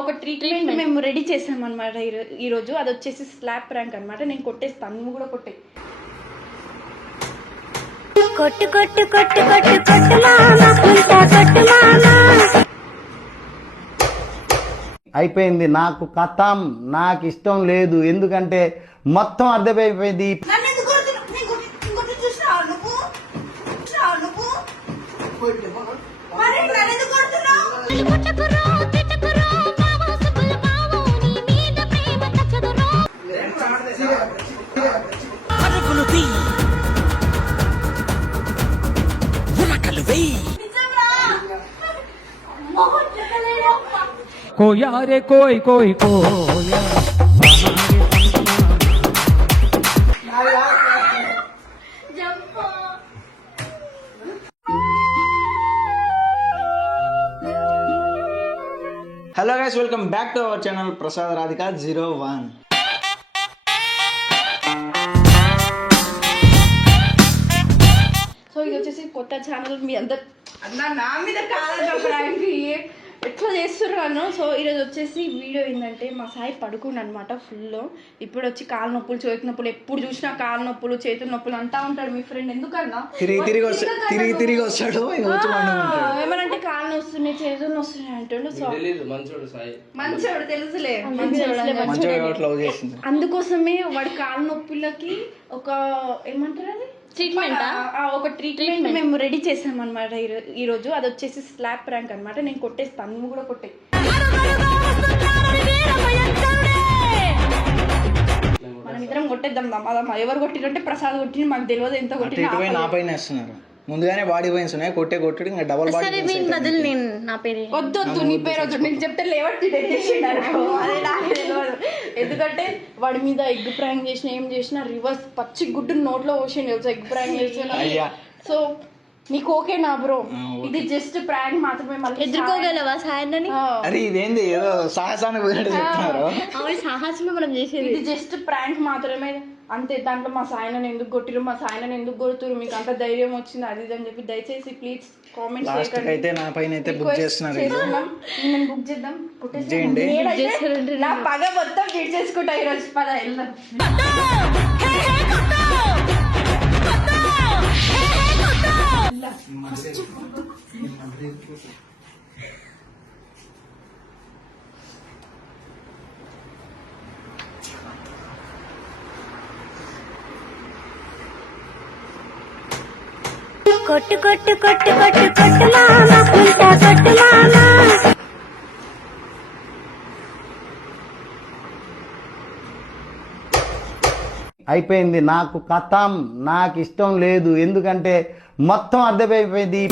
ఒక ట్రీట్మెంట్ మేము రెడీ చేసాం అనమాట ఈరోజు. అది వచ్చేసి స్లాబ్ ప్రాంక్ అనమాట. నేను కొట్టేస్తాను, నువ్వు కూడా కొట్టే. కొట్టు కొట్టు కొట్టు కొట్టు కొట్టు మామా కొట్టు మామా. అయిపోయింది, నాకు కథం, నాకు ఇష్టం లేదు. ఎందుకంటే మొత్తం అర్థమైపోయింది. कोया रे कोई कोई कोया hello guys, welcome back to our channel Prasad Radhika 01. So ఇది వచ్చేసి కొత్త ఛానల్. మీ అందరు నా మీద కాదని ఎట్లా చేస్తున్నాను. సో ఈరోజు వచ్చేసి వీడియో ఏంటంటే మా సాయి పడుకుండు అనమాట ఫుల్. ఇప్పుడు వచ్చి కాలు నొప్పులు, చేతి నొప్పులు, ఎప్పుడు చూసినా కాలు నొప్పులు, చేతులు నొప్పులు అంటా ఉంటాడు మీ ఫ్రెండ్. ఎందుకన్నా తిరిగి వస్తాడు ఏమనంటే కాళ్ళు వస్తున్నాయి, చేతులు వస్తున్నాయి అంటుండు. సో మంచోడు తెలుసులే, అందుకోసమే వాడి కాలు నొప్పులకి ఒక ఏమంటారు అది ఒక ట్రీట్మెంట్ మేము రెడీ చేసాం అనమాట ఈరోజు. అది వచ్చేసి స్లాబ్ ప్రాంక్ అనమాట. నేను కొట్టేస్తాను, నువ్వు కూడా కొట్టే. మనం ఇద్దరం కొట్టేద్దాం. ఎవరు కొట్టిరంటే ప్రసాద్ కొట్టిన మాకు తెలియదు, ఎంత కొట్టిన నా పైన వేస్తున్నారు. ముందుగానే బాడీ పెయిన్స్ ఉన్నాయి, కొట్టుడు ఇంకా డబల్ బాడీ వద్దు. నీ పేరు వద్దు, నేను చెప్తే లేవట్టి అదే నాకు తెలియదు. ఎందుకంటే వాడి మీద ఎగ్ ప్రాంక్ చేసిన ఏం చేసినా రివర్స్ పచ్చి గుడ్డు నోట్లో పోసిండు తెలుసా ఎగ్ ప్రాంక్ చేసిన. సో నీకు ఓకేనా బ్రో? ఇది జస్ట్ ప్రాంక్ మాత్రమే. మళ్ళీ ఎదుర్కోగలవా సాయన్నని? అరే ఇదేంది ఏదో సాహసానికి పోయినట్టు చెప్తున్నారు. సాహసమే మనం చేసేది. ఇది జస్ట్ ప్రాంక్ మాత్రమే అంతే. దాంట్లో మా సాయనని ఎందుకు కొట్టిరు, మా సాయనని ఎందుకు కొడుతురు, మీకు అంత ధైర్యం వచ్చింది అది ఇది అని చెప్పి దయచేసి ప్లీజ్ కామెంట్ చేయండి. అయితే నా పైన అయితే బుక్ చేస్తున్నారు. నేను బుక్ చేద్దాం, నా పగ మొత్తం ఫిట్ చేసుకుంటా ఈరోజు. పద వెళ్దాం. కొట్టు కొట్టు కొట్టు కొట్టు కొట్టు మామా కొట్టు మామా. అయిపోయింది, నాకు కథం, నాకు ఇష్టం లేదు. ఎందుకంటే మొత్తం అర్థమైపోయింది.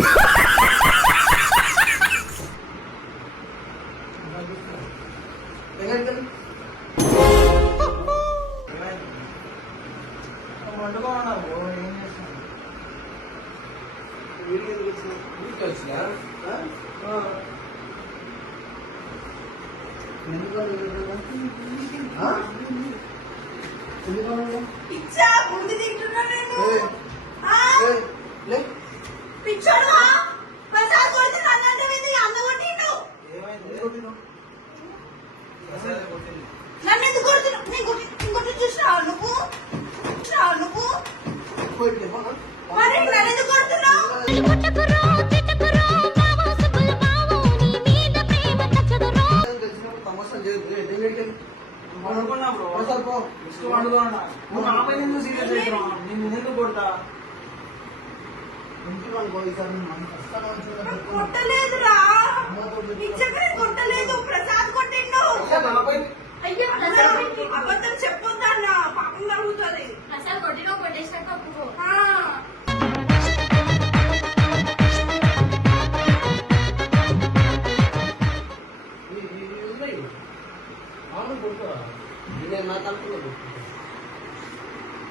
కొట్టలేదురా, కొట్టలేదు, ప్రసాద్ కొట్టిండు. అబద్ధం చెప్పొద్దన్నా, పాపం తగ్గుతుంది. ప్రసాద్ కొట్టినా కొట్టేసినాక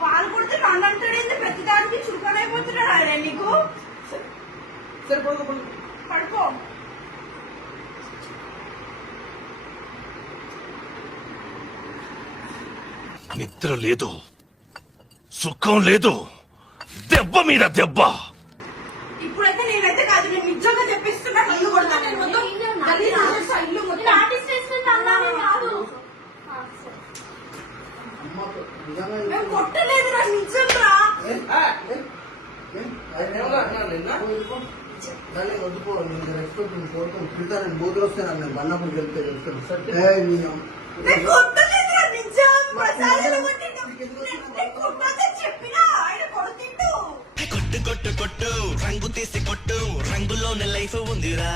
పాలు కొడితే నన్ను అంటాడు. ప్రతిదానికి చురుకనైపోతున్నాడు అరే నీకు. పడుకో. నిద్ర లేదు, సుఖం లేదు, దెబ్బ మీద దెబ్బ. ఇప్పుడైతే నేనైతే కాదు, నేను నిజంగా చెప్పిస్తున్నా. ఇల్లు కొడతా, నేను మొత్తం ఇల్లు మొత్తం బూతులు వస్తాను నేను బన్నప్పుడు వెళ్తే కొట్టు కొట్టు కొట్టు రంగు తీసి కొట్టు రంగులోనే లైఫ్ ఉందిరా.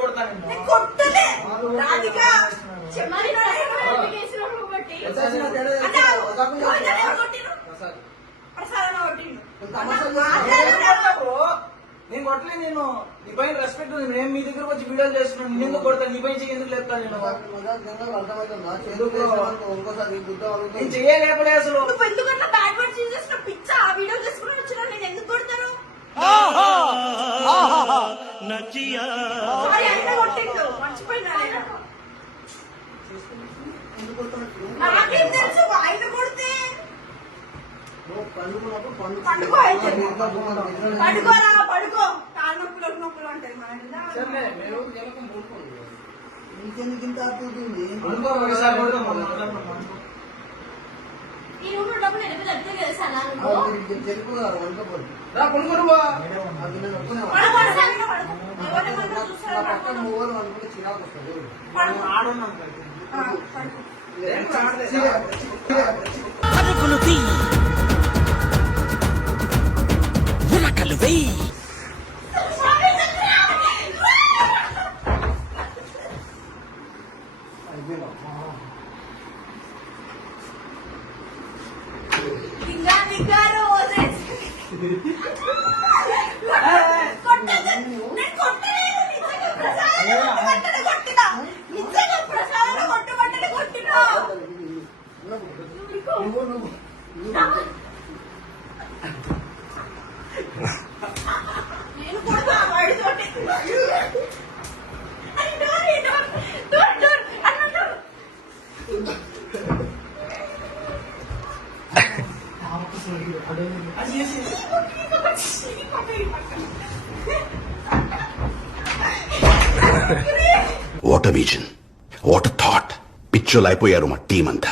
నేను కొట్టలేదు. నేను నీ పైన రెస్పెక్ట్ ఉంది. నేను మీ దగ్గరకు వచ్చి వీడియోలు చేస్తున్నాను. నేను ఎందుకు కొడతాను? నీ పైన ఎందుకు లేపుతాను? నేను చేయలేకపోలే అసలు. పరుగులు తీ ఉరకలు వెయ్యి. What a vision, what a thought. పిచ్చోలు అయిపోయారు మా టీం అంతా.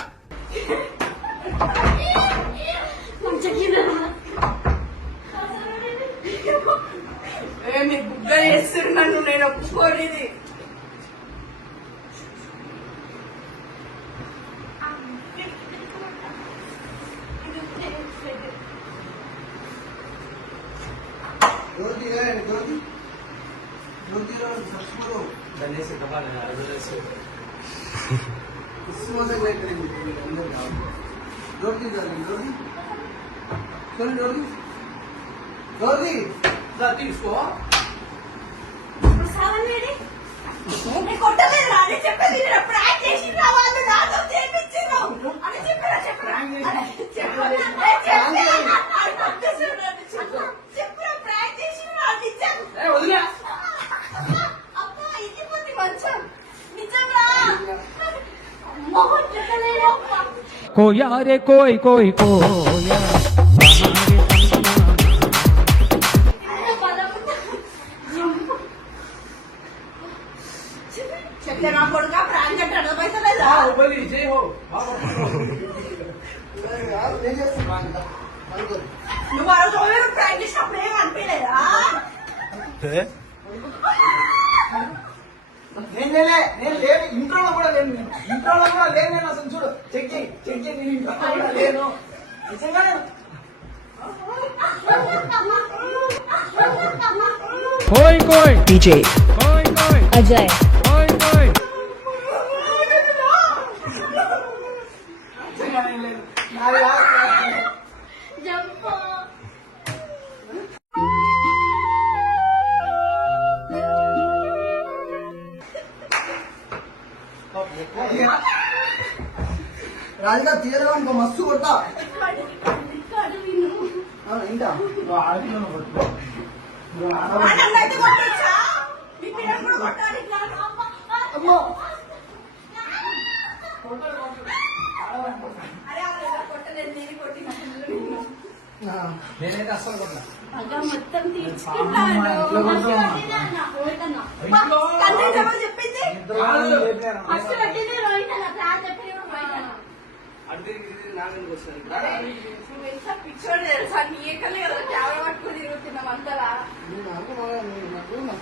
చేస్తున్నాను నేను ఒప్పుకోలేదు. తీసుకో. కొట్టలేదు అని చెప్పేది. ప్రాంక్ చేసి వాళ్ళు నాతో చేయించారు అని చెప్పారా? చెప్పరా ప్రాంక్ చేసి అబ్బా ఇది పోతే మంచం నిజంగా మోహన్ చెప్పలేదు. కోయా రే కోయ్ కోయ్ కోయా చెప్తే నా కొడుకు ప్రాంక్ అంటే అర్థం పైసలేదా? నువ్వు ఆ రోజు ప్రాంక్ చేసినప్పుడు ఏం అనిపించలేదా? నేను లేను. ఇంట్లో కూడా లేను. నేను అసలు చూడు చెక్ చేయి నేను ఇంట్లో కూడా లేను. నిజంగా కోయ్ కోయ్ DJ కోయ్ కోయ్ Ajay కోయ్ కోయ్. రాజుగా తీయగా ఇంకో మస్తు కొడతా ఇంకా కొట్టలేదు. నేనైతే అస్సలు కొట్టా. అగా మొత్తం అమ్మ, తీర్చుకున్నాను. ఇంట్లో కొడతావా? కంటెంట్ ఎవరు చెప్పింది? ఇద్దరు వాళ్ళని లేపినారు. ఫస్ట్ పెట్టింది రోహిత్ అన్న, తర్వాత చెప్పింది రోహిత్ అన్న. అటు తిరిగి తిరిగి నాకెందుకు వస్తుంది? నువ్వు ఎంత పిచ్చోడు తెలుసా? నీ ఏకలే కదా కెమెరా పట్టుకుని తిరుగుతున్నాం అంతలా. నా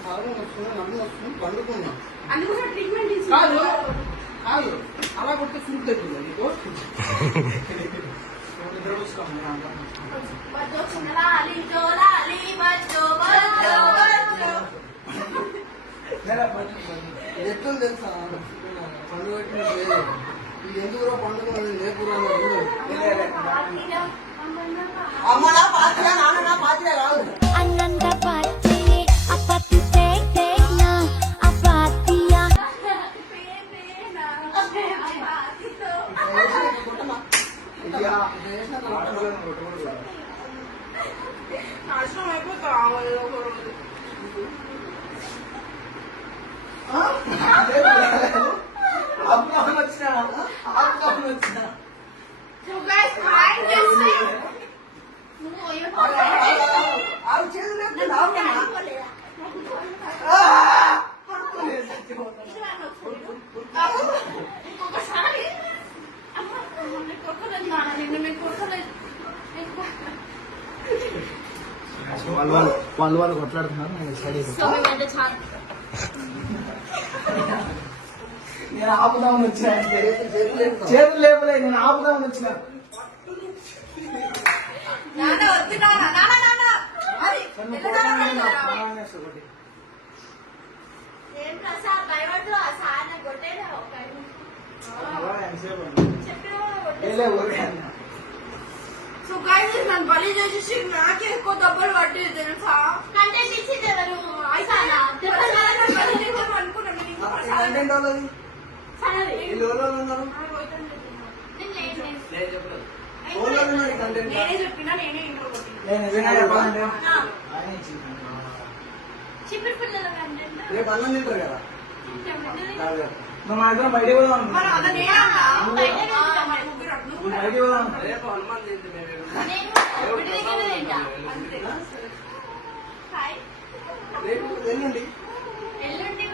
కాలం వస్తుంది, నన్ను వస్తుంది, పండుకున్నా. అందుకోసం ట్రీట్మెంట్ కాదు తీసుకున్నాను. కాదు అలా కొట్టి ఫుడ్ తగ్గింది నీకు. నిద్ర వస్తుంది అంతా. బజ్జో చిన్నలాలి జోలాలి బజ్జో బజ్జో బజ్జో. ఇది ఎట్లా తెలుసా పండుగ పెట్టినట్టు ఇది ఎందుకు పండుగ లేకురా అమ్మనా పాత్ర నాన్న పాత్ర కాదు. అన్నంత పార్టీ అప్పటి తేనా అపాతియా నాశనం అయిపోతావు ఒక రోజు. ఆపుదామని వచ్చినా ఆపుదామని వచ్చినా. So guys, trying this thing. నువ్వు ఆరు చేతులు లేపుతుంది, ఆపుతామా? ఇంకొకసారి అమ్మ నేను కొట్టలేదు నాన్న, నేను కొట్టలేదు. వాళ్ళు కొట్లాడుతున్నారు. నేను స్టడీ సో మేమంటే చాలా నేను ఆపుదామని వచ్చినా. చేతులు లేపలే, నేను ఆపుదామని వచ్చినా. నాన్న వద్దు నాన్న, నాన్న నాన్న అది ఏం ప్రసాద్ భయపడ్డు ఆ సార్ కొట్టేదా ఒక సో గైస్ నన్ను బలి చేసేసి నాకే ఎక్కువ దెబ్బలు పట్టేది తెలుసా. కంటెంట్ ఇచ్చింది ఎవరు? అనుకున్నాను కంటెంట్ వాళ్ళది వీళ్ళు ఎవరు ఉన్నారు? ఎవరు ఉన్నారు ఈ కంటెంట్? నేనే చెప్పినా నేనే ఇంట్లో కొట్టినా. నేను నిజంగా చెప్పాలంటే ఆయన చిప్పుడు పిల్లల కంటెంట్ రేపు అన్నం తింటారు కదా. నువ్వు మా ఇద్దరం బయటికి పోదాం. మరి అలా నేనన్నా బయటనే ఉంటాం మరి ముగ్గురం. నువ్వు కూడా బయటికి పోదాం. నేను ఒకటి దగ్గర తింటా అంతే. హాయ్ రేపు ఎల్లుండి ఎల్లుండి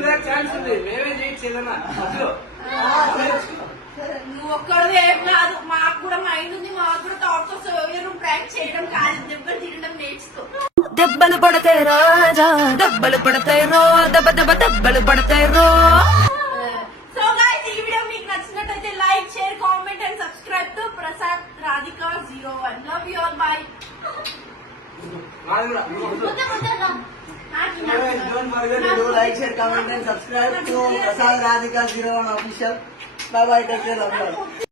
కూడా ఛాన్స్ ఉంది. మేమే చేయొచ్చేదన్నా. నువ్వు ఒక్కడే కాదు, మాకు కూడా మైండ్ ఉంది, మాకు కూడా థాట్స్ వస్తాయి. నువ్వు ప్రాక్టీస్ చేయడం కాదు, దెబ్బలు తినడం నేర్చుకో. దెబ్బలు పడతాయి రాజా దెబ్బలు పడతాయి రో దెబ్బ దెబ్బ దెబ్బలు పడతాయి రో. సో గైస్ ఈ వీడియో మీకు నచ్చినట్లయితే like share comment and subscribe to Prasad Radhika 01. Love you all by. Don't forget to do like, share, comment and subscribe to Prasad Radhika 01 official. Bye bye, take care, love you all.